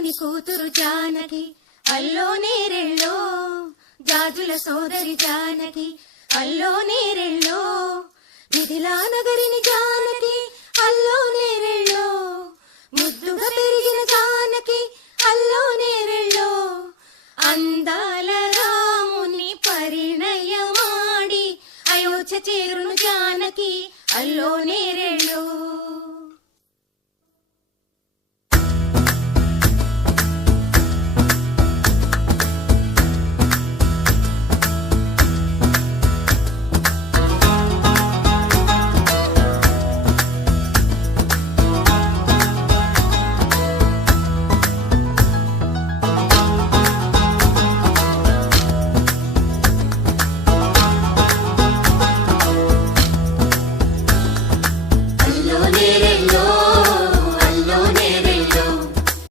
జనకుని కూతురు జానకి అల్లో నేరెళ్ళో, జాజుల సోదరి జానకి అల్లో నేరెళ్ళో, మిథిలా నగరిని జానకి అల్లో నేరెళ్ళో, ముద్దుగా పెరిగిన జానకి అల్లో నేరెళ్ళో, అందాల రాముని పరిణయమాడి అయోధ్య చేరును జానకి అల్లోనే